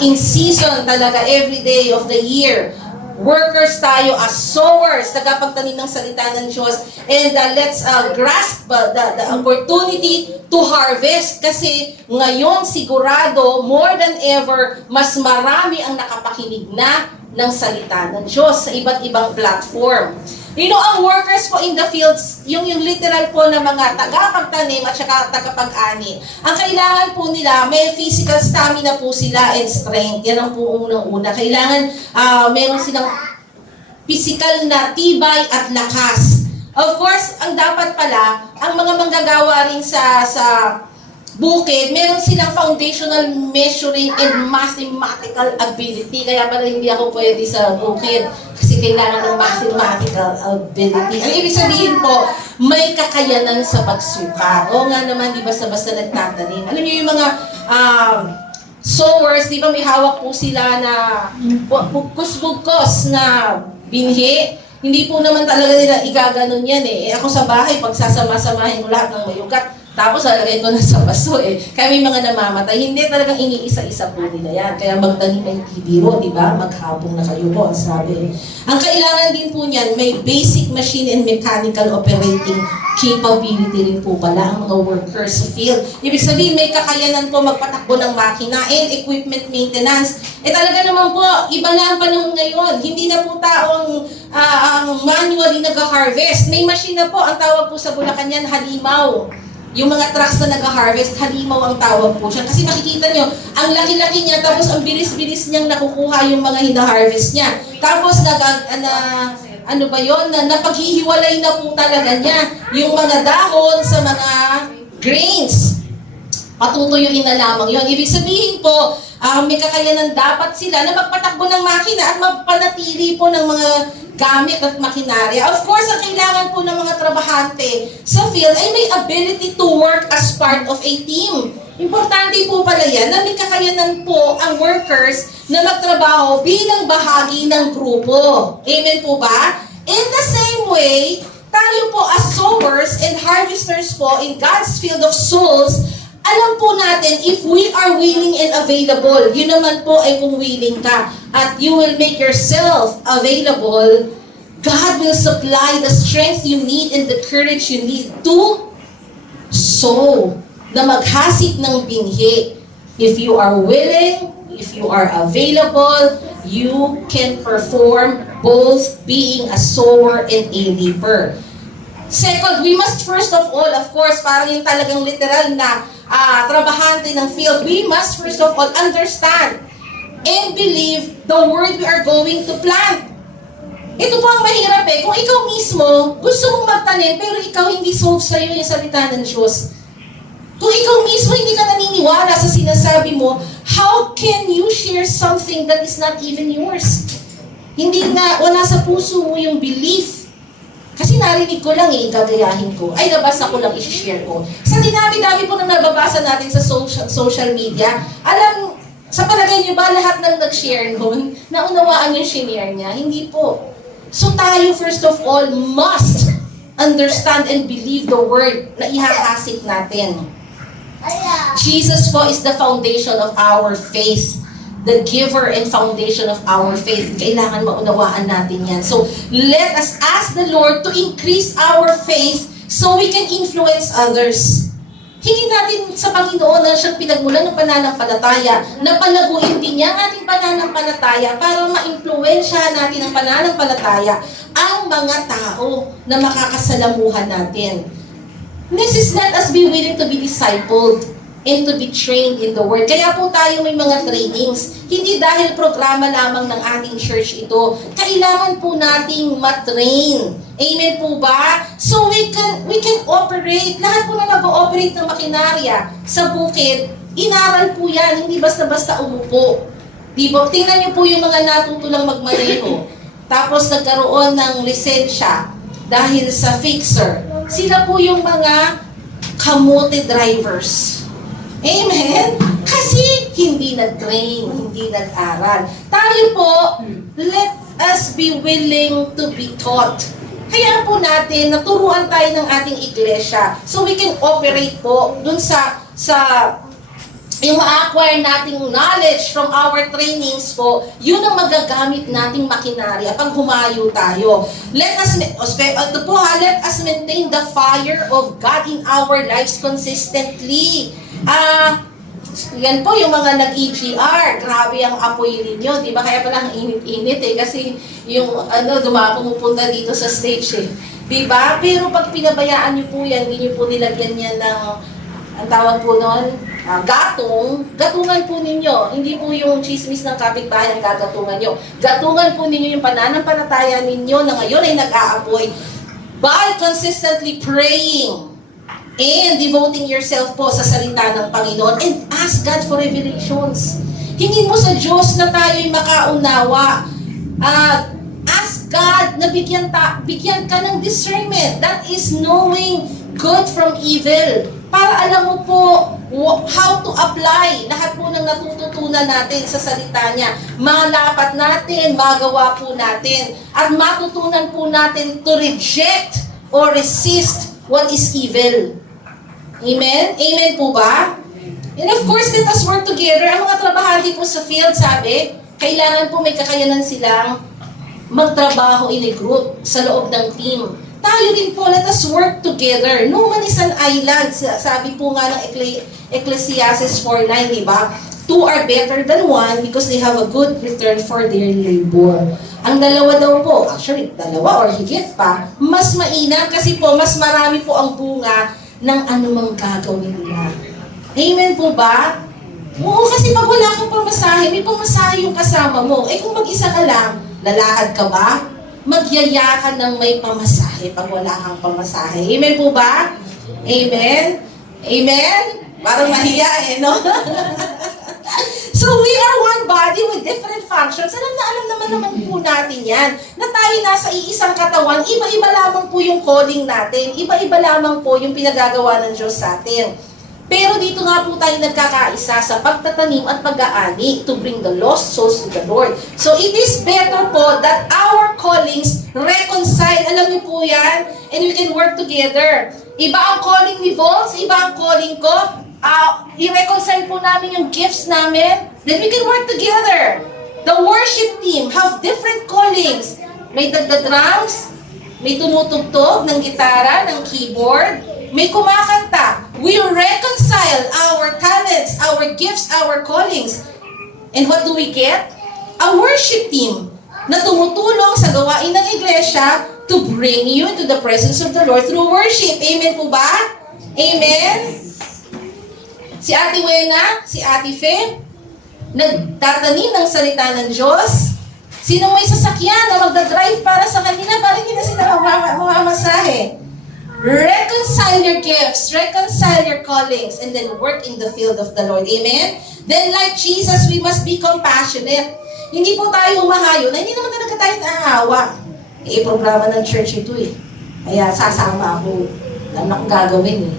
In season talaga, every day of the year. Workers tayo as sowers, tagapagtanim ng salita ng Diyos. And let's grasp the opportunity to harvest. Kasi ngayon, sigurado, more than ever, mas marami ang nakapakinig na ng salita ng Diyos sa iba't ibang platform. You know, ang workers po in the fields, yung literal po na mga tagapagtanim at saka tagapag-ani, ang kailangan po nila, may physical stamina po sila and strength. Yan ang po unang-una. Kailangan meron silang physical na tibay at lakas. Of course, ang dapat pala, ang mga manggagawa rin sa bukid, meron silang foundational measuring and mathematical ability. Kaya pala hindi ako pwede sa bukid kasi kailangan ng mathematical ability. Ang ibig sabihin po, may kakayanan sa pagsuka. O nga naman, di basta-basta nagtatanim. Alam niyo yung mga sowers, di ba may hawak po sila na bugkos-bugkos na binhi. Hindi po naman talaga nila igaganon yan Ako sa bahay, pagsasama-samahin mo lahat ng mayugat, tapos lalagay ko na sa baso Kaya may mga namamatay. Hindi talagang iniisa-isa po nila yan. Kaya magtanim ay biro, di ba? Maghapong na kayo po, sabi. Ang kailangan din po niyan, may basic machine and mechanical operating capability rin po pala ang mga workers sa field. Ibig sabihin, may kakayanan po magpatakbo ng makina and equipment maintenance. Talaga naman po, iba na ang panahon ngayon. Hindi na po tao ang manually nag-harvest. May machine na po. Ang tawag po sa Bulacan yan, halimaw. Yung mga trucks na nag-harvest, halimaw ang tawag po siya. Kasi makikita nyo, ang laki-laki niya, tapos ang bilis-bilis niyang nakukuha yung mga hina-harvest niya. Tapos, napaghihiwalay na po talaga niya yung mga dahon sa mga grains. Patutuyuin na lamang yun. Ibig sabihin po, may kakayanan dapat sila na magpatakbo ng makina at magpanatili po ng mga gamit at makinarya. Of course, ang kailangan po ng mga trabahante sa field ay may ability to work as part of a team. Importante po pala yan na may kakayanan po ang workers na magtrabaho bilang bahagi ng grupo. Amen po ba? In the same way, tayo po as sowers and harvesters po in God's field of souls, alam po natin if we are willing and available. Yun naman po ay kung willing ka at you will make yourself available, God will supply the strength you need and the courage you need to sow, na maghasik ng binhi. If you are willing, if you are available, you can perform both being a sower and a reaper. Second, we must first of all, of course, parang yung talagang literal na trabahante ng field, we must first of all understand and believe the word we are going to plant. Ito po ang mahirap kung ikaw mismo gusto mong magtanim pero ikaw hindi solve sa'yo yung salita ng Diyos. Kung ikaw mismo hindi ka naniniwala sa sinasabi mo, how can you share something that is not even yours? Hindi na, wala sa puso mo yung belief. Kasi narinig ko lang gagayahin ko. Ay, nabasa ko lang, i-share ko. Sa dinami-dami po na nababasa natin sa social media, sa palagay niyo ba lahat ng nag-share noon, naunawaan yung shinare niya? Hindi po. So tayo, first of all, must understand and believe the word na ihahasik natin. Jesus po is the foundation of our faith. The giver and foundation of our faith. Kailangan maunawaan natin yan. So, let us ask the Lord to increase our faith so we can influence others. Hindi natin sa Panginoon na siyang pinagmulan ng pananampalataya, na palaguin din niya ang ating pananampalataya para ma-influensya natin ang pananampalataya ang mga tao na makakasalamuhan natin. Next is let us be willing to be discipled and to be trained in the Word. Kaya po tayo may mga trainings. Hindi dahil programa lamang ng ating church ito. Kailangan po nating matrain. Amen po ba? So we can operate. Lahat po na nag-ooperate ng makinarya sa bukid, inaral po yan. Hindi basta-basta umupo. Diba? Tingnan niyo po yung mga natuto lang magmaneho. Tapos nagkaroon ng lisensya dahil sa fixer. Sila po yung mga kamote drivers. Amen? Kasi hindi nag-train, hindi nag-aral. Tayo po, let us be willing to be taught. Kaya po natin, naturuan tayo ng ating iglesia so we can operate po dun sa yung ma-acquire nating knowledge from our trainings po, yun ang magagamit nating makinarya pag humayo tayo. Let us maintain the fire of God in our lives consistently. Yan po yung mga nag-EGR. Grabe ang apoy ninyo. Di ba? Kaya pala ang init-init kasi yung pumupunta dito sa stage Di ba? Pero pag pinabayaan nyo po yan, hindi nyo po nilagyan yan ng, ang tawag po noon, gatungan po ninyo. Hindi po yung chismis ng kapitbahay ang gagatungan nyo. Gatungan po ninyo yung pananampalataya ninyo na ngayon ay nag-aapoy by consistently praying and devoting yourself po sa salita ng Panginoon and ask God for revelations. Hingin mo sa Diyos na tayo'y makaunawa. Ask God na bigyan ka ng discernment. That is knowing good from evil. Para alam mo po how to apply lahat po ng natututunan natin sa salita niya. Malapat natin, magawa po natin. At matutunan po natin to reject or resist what is evil. Amen? Amen po ba? And of course, let us work together. Ang mga trabahante po sa field, sabi, kailangan po may kakayanan silang magtrabaho in a group sa loob ng team. Tayo rin po, let us work together. No man is an island. Sabi po nga ng Ecclesiastes 4:9, di ba? Two are better than one because they have a good return for their labor. Ang dalawa daw po, actually, dalawa or higit pa, mas mainam kasi po, mas marami po ang bunga ng anumang gagawin nila. Amen po ba? Oo, kasi pag wala kang pamasahe, may pamasahe yung kasama mo. Kung mag-isa ka lang, lalakad ka ba? Magyaya ka ng may pamasahe pag wala kang pamasahe. Amen po ba? Amen? Amen? Parang mahiya no? So So we are one body with different functions. Alam naman po natin yan. Na tayo nasa iisang katawan, iba-iba lamang po yung calling natin. Iba-iba lamang po yung pinagagawa ng Diyos sa atin. Pero dito nga po tayo nagkakaisa sa pagtatanim at pag-aani to bring the lost souls to the Lord. So it is better po that our callings reconcile. Alam niyo po yan? And we can work together. Iba ang calling ni Volts, iba ang calling ko. I-reconcile po namin yung gifts namin. Then we can work together. The worship team have different callings. May drums, may tumutugtog ng gitara, ng keyboard, may kumakanta. We reconcile our talents, our gifts, our callings. And what do we get? A worship team na tumutulong sa gawain ng iglesia to bring you to the presence of the Lord through worship. Amen po ba? Amen? Si Ate Wena, si Ate Fe, nagtatanim ng salita ng Diyos. Sino may sasakyan na magdadrive para sa kanila, para hindi na sila mamamasahe. Reconcile your gifts, reconcile your callings, and then work in the field of the Lord. Amen? Then like Jesus, we must be compassionate. Hindi po tayo umahayo na hindi naman talaga tayo naahawa. Programa ng church ito eh. Kaya sasama ako. Alam na kung gagawin eh.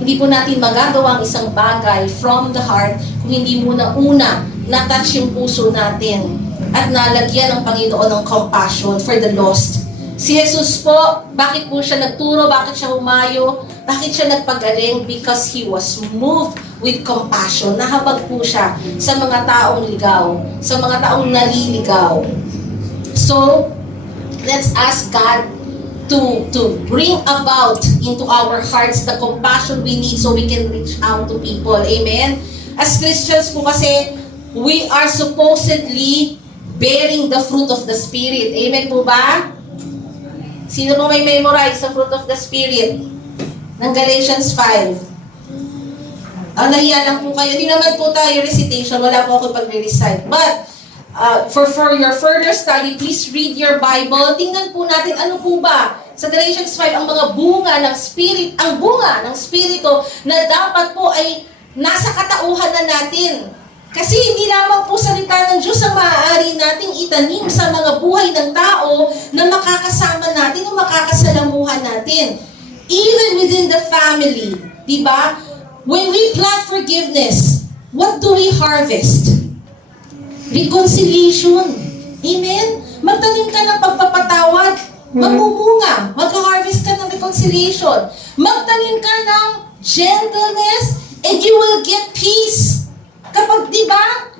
Hindi po natin magagawa ang isang bagay from the heart kung hindi muna na-touch yung puso natin at nalagyan ng Panginoon ng compassion for the lost. Si Jesus po, bakit po siya nagturo? Bakit siya humayo? Bakit siya nagpagaling? Because He was moved with compassion. Nahabag po siya sa mga taong ligaw, sa mga taong naliligaw. So, let's ask God to bring about into our hearts the compassion we need so we can reach out to people. Amen? As Christians po kasi, we are supposedly bearing the fruit of the Spirit. Amen po ba? Sino po may memorize sa fruit of the Spirit? Ng Galatians 5. Nahiya lang po kayo. Hindi naman po tayo recitation. Wala po ako pag-recite. But, for your further study, please read your Bible. Tingnan po natin ano po ba sa Galatians 5 ang mga bunga ng Spirit, ang bunga ng Spirito na dapat po ay nasa katauhan na natin. Kasi hindi lamang po salita ng Diyos ang maaari nating itanim sa mga buhay ng tao na makakasama natin o makakasalamuhan natin. Even within the family, di ba? When we plant forgiveness, what do we harvest? Reconciliation. Amen? Magtanim ka ng pagpapatawad, mamumunga. Mag-harvest ka ng reconciliation. Magtanim ka ng gentleness, and you will get peace. Kapag, di ba,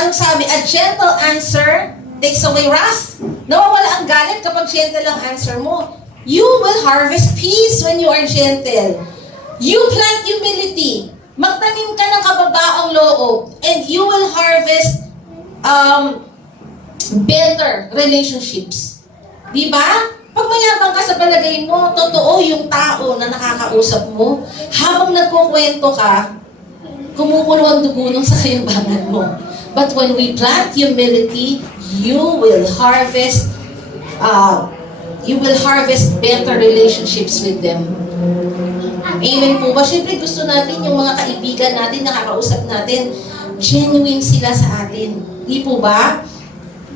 anong sabi, a gentle answer takes away wrath. Nawawala ang galit kapag gentle ang answer mo. You will harvest peace when you are gentle. You plant humility. Magtanim ka ng kababaang loob, and you will harvest better relationships. Di ba? Pag mayabang ka sa palagay mo, totoo yung tao na nakakausap mo. Habang nagkukwento ka, kumukulo ang dugo nung sa kayabangan mo. But when we plant humility, you will harvest better relationships with them. Amen po ba? Siyempre gusto natin yung mga kaibigan natin, nakakausap natin, genuine sila sa atin. Di po ba?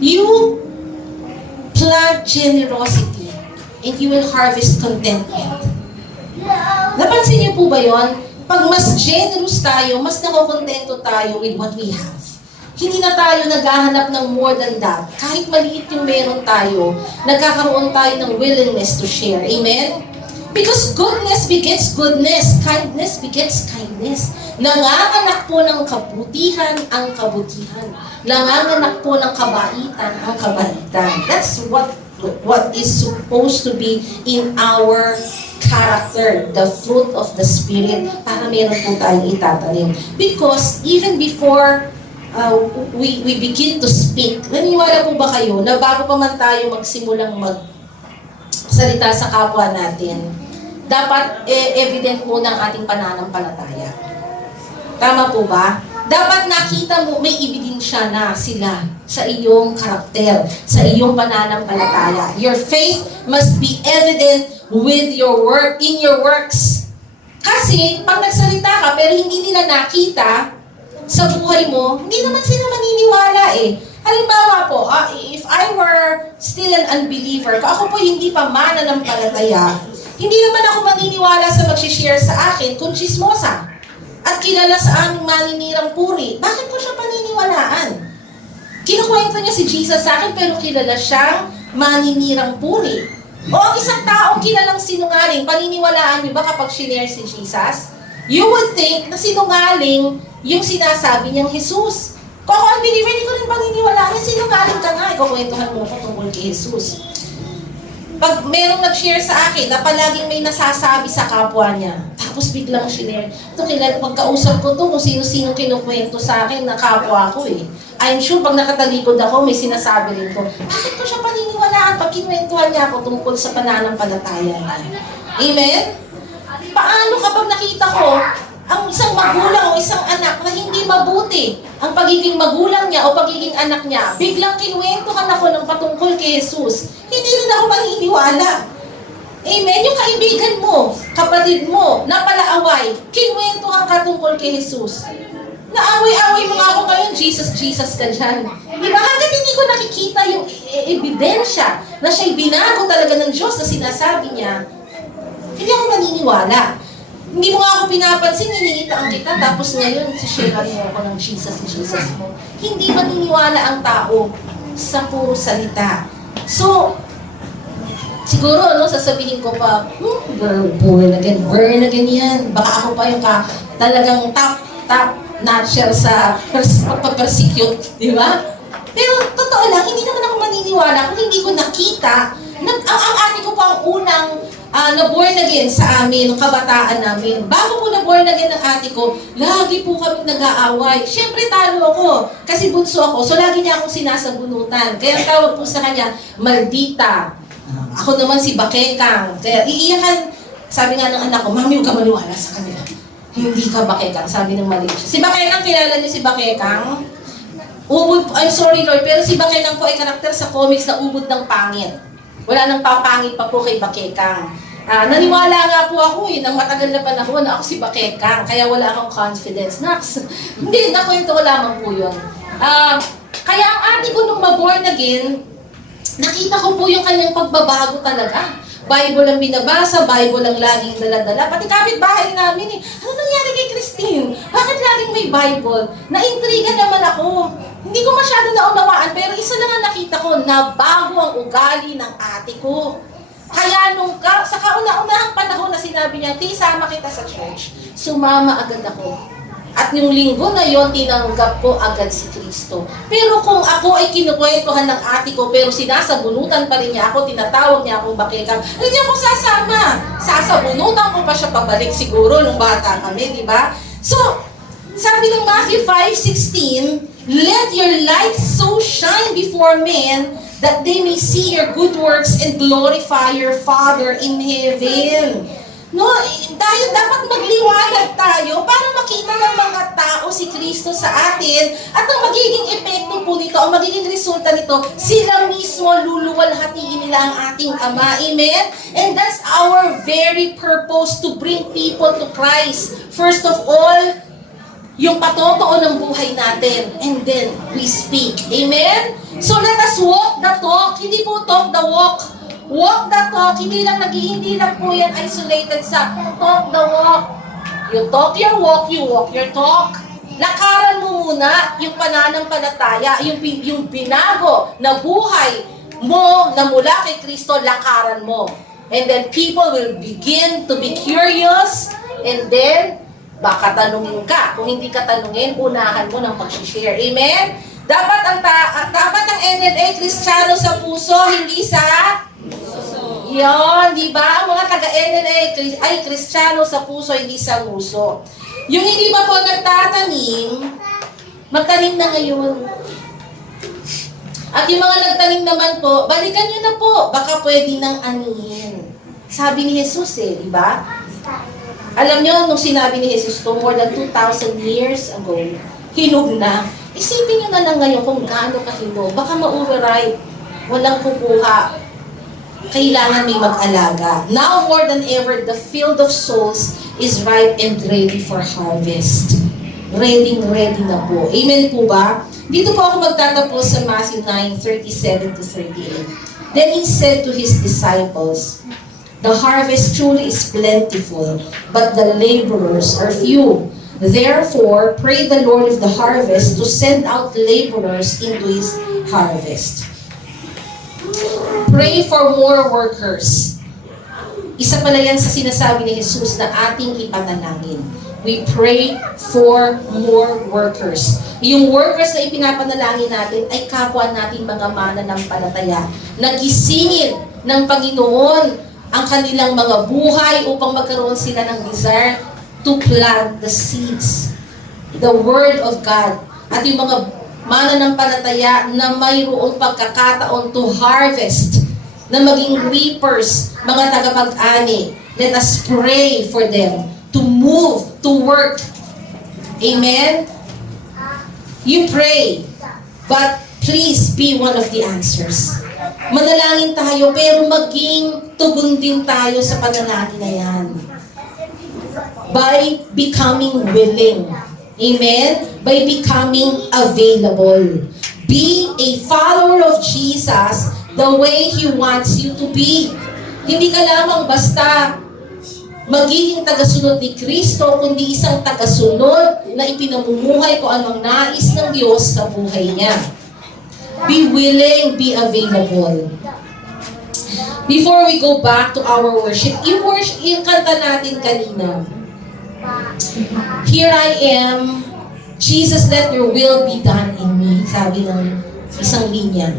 You plant generosity and you will harvest contentment. Napansin niyo po ba yon? Pag mas generous tayo, mas nakokontento tayo with what we have. Hindi na tayo naghahanap ng more than that. Kahit maliit yung meron tayo, nagkakaroon tayo ng willingness to share. Amen? Because goodness begets goodness. Kindness begets kindness. Nanganganak po ng kabutihan ang kabutihan. Nanganganak po ng kabaitan ang kabaitan. That's what is supposed to be in our character, the fruit of the Spirit, para meron po tayong itatanim. Because even before we begin to speak, naniwala po ba kayo na bago pa man tayo magsimulang magsalita sa kapwa natin, dapat evident muna ang ating pananampalataya. Tama po ba? Dapat nakita mo, may ebidensya na sila sa iyong karakter, sa iyong pananampalataya. Your faith must be evident with your work, in your works. Kasi, pag nagsalita ka, pero hindi nila nakita, sa buhay mo, hindi naman sila maniniwala eh. Halimbawa po, if I were still an unbeliever, kung ako po hindi pa mananampalataya, hindi naman ako maniniwala sa mag-share sa akin kung chismosa at kilala sa aming maninirang puri. Bakit ko siya paniniwalaan? Kinukwento niya si Jesus sa akin pero kilala siyang maninirang puri. O ang isang taong kilalang sinungaling, paniniwalaan niyo ba kapag shinare si Jesus? You would think na sinungaling yung sinasabi niyang Jesus. Kung ako unbeliever, hindi ko rin paniniwalaan, sinungaling ka nga, ikukwentuhan mo ko tungkol kay Jesus. Pag merong nag-share sa akin na palaging may nasasabi sa kapwa niya, tapos biglang shinare, ito kilala, pagkausap ko to kung sino-sino kinukwento sa akin na kapwa ko eh. I'm sure pag nakatalikod ako, may sinasabi rin ko, bakit ko siya paniniwalaan pag kinwentuhan niya ako tungkol sa pananampalataya niya? Amen? Paano kapag nakita ko ang isang magulang o isang anak na hindi mabuti ang pagiging magulang niya o pagiging anak niya, biglang kinwentuhan ako ng patungkol kay Jesus, hindi rin ako maniniwala. Amen? Yung kaibigan mo, kapatid mo, na palaaway, kinwentuhan ka tungkol kay Jesus. Naaway-away mo nga ako ngayon, Jesus, Jesus ka dyan. Diba? Hanggat hindi ko nakikita yung ebidensya na siya'y binago talaga ng Diyos na sinasabi niya, hindi ako maniniwala. Hindi mo nga ako pinapansin, iniitaan kita, tapos ngayon, sisharean mo ako ng Jesus, Jesus mo. Hindi maniniwala ang tao sa puro salita. So, siguro, no, sasabihin ko pa, born again yan. Baka ako pa yung talagang top notcher sa pagpapersecute, di ba? Pero, totoo lang, hindi naman ako maniniwala kung hindi ko nakita ang ate ko pa ang unang na-born again sa amin, ng kabataan namin. Bago po na-born again ng ate ko, lagi po kami nag-aaway. Siyempre, talo ako. Kasi bunso ako. So, lagi niya akong sinasabunutan. Kaya tawag po sa kanya, Maldita. Ako naman si Bakekang. Kaya iiyakan, sabi nga ng anak ko, Mami, huwag ka maniwala sa kanila. Hindi ka Bakekang. Sabi ng mali siya. Si Bakekang, kilala niyo si Bakekang? I'm sorry Lord, pero si Bakekang po ay karakter sa comics na ubod ng pangit. Wala nang papangit pa po kay Bakekang. Naniwala nga po ako nang matagal na panahon na ako si Bakekang, kaya wala akong confidence. Hindi, nakwento ko lamang po yun. Kaya ang ate ko nung ma-born again, nakita ko po yung kanyang pagbabago talaga. Bible ang binabasa, Bible ang laging dala-dala. Pati kapitbahay namin ano nangyari kay Christine? Bakit laging may Bible? Naintriga naman ako. Hindi ko masyado naunawaan, pero isa lang ang nakita ko, na bago ang ugali ng ate ko. Kaya sa kauna-unahang panahon na sinabi niya, sama kita sa church, sumama agad ako. At yung linggo na yon, tinanggap ko agad si Kristo. Pero kung ako ay kinukwentuhan ng ate ko, pero sinasabunutan pa rin niya ako, tinatawag niya akong Bakekang, hindi ako sasama. Sasabunutan ko pa siya pabalik siguro nung bata kami, di ba? So, sabi ng Matthew 5:16, let your light so shine before men that they may see your good works and glorify your Father in heaven. No, dahil dapat magliwanag tayo para makita ng mga tao si Kristo sa atin at ang magiging epekto po nito, ang magiging resulta nito, sila mismo luluwalhatiin nila ang ating Ama. Amen? And that's our very purpose, to bring people to Christ. First of all, yung patotoo ng buhay natin, and then we speak. Amen? So let us walk the talk, hindi po talk the walk. Walk the talk, hindi lang po yan isolated sa talk the walk. You talk your walk, you walk your talk. Lakaran mo muna yung pananampalataya, yung binago na buhay mo na mula kay Kristo, lakaran mo. And then people will begin to be curious, and then baka tanungin ka. Kung hindi ka tanungin, unahan mo ng pag-share. Amen? Dapat ang NNA Kristiyano sa puso, hindi sa puso. Yun, di ba? Ang mga taga-NNA ay Kristiyano sa puso, hindi sa nguso. Yung hindi pa po nagtatanim, magtanim na ngayon. At yung mga nagtanim naman po, balikan nyo na po. Baka pwede nang anihin. Sabi ni Jesus di ba? Alam nyo, nung sinabi ni Jesus to, more than 2,000 years ago, hinog na. Isipin nyo na lang ngayon kung gaano kahinog. Baka ma-overripe. Walang kukuha. Kailangan may mag-alaga. Now more than ever, the field of souls is ripe and ready for harvest. ready na po. Amen po ba? Dito po ako magtatapos sa Matthew 9:37-38. Then he said to his disciples, "The harvest truly is plentiful, but the laborers are few. Therefore, pray the Lord of the harvest to send out laborers into his harvest." Pray for more workers. Isa pala yan sa sinasabi ni Jesus na ating ipanalangin. We pray for more workers. Yung workers na ipinapanalangin natin ay kapwa natin mga mananampalataya. Nagisingin ng Panginoon ang kanilang mga buhay upang magkaroon sila ng desire to plant the seeds. The Word of God. At yung mga mananampalataya na mayroong pagkakataon to harvest, na maging reapers, mga tagapag-ani. Let us pray for them to move, to work. Amen? You pray, but please be one of the answers. Manalangin tayo, pero maging tugon din tayo sa panalangin na yan. By becoming willing. Amen? By becoming available. Be a follower of Jesus the way He wants you to be. Hindi ka lamang basta magiging tagasunod ni Kristo, kundi isang tagasunod na ipinamumuhay kung anong nais ng Diyos sa buhay niya. Be willing, be available. Before we go back to our worship, yung kanta natin kanina, "Here I am, Jesus, let your will be done in me." Sabi ng isang linya.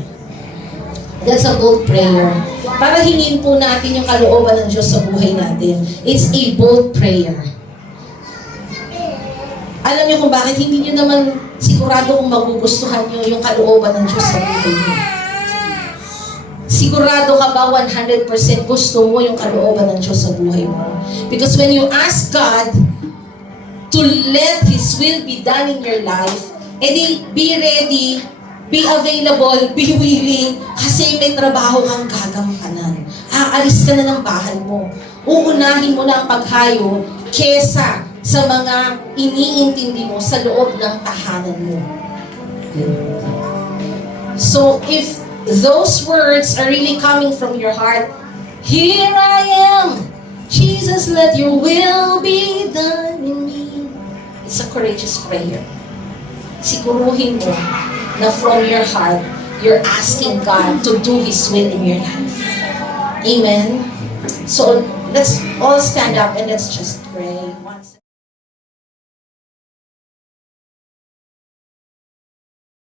That's a bold prayer. Para hingin po natin yung kalooban ng Diyos sa buhay natin. It's a bold prayer. Alam niyo kung bakit hindi niyo naman sigurado kung magugustuhan niyo yung kalooban ng Diyos sa buhay niyo. Sigurado ka ba 100% gusto mo yung kalooban ng Diyos sa buhay mo? Because when you ask God to let His will be done in your life, edi be ready, be available, be willing, kasi may trabaho kang gagampanan. Aalis ka na ng bahay mo. Uunahin mo na ang paghayo kesa sa mga iniintindi mo sa loob ng tahanan mo. So, if those words are really coming from your heart, "Here I am, Jesus, let your will be done in me." It's a courageous prayer. Siguruhin mo na from your heart, you're asking God to do His will in your life. Amen? So, let's all stand up and let's just pray.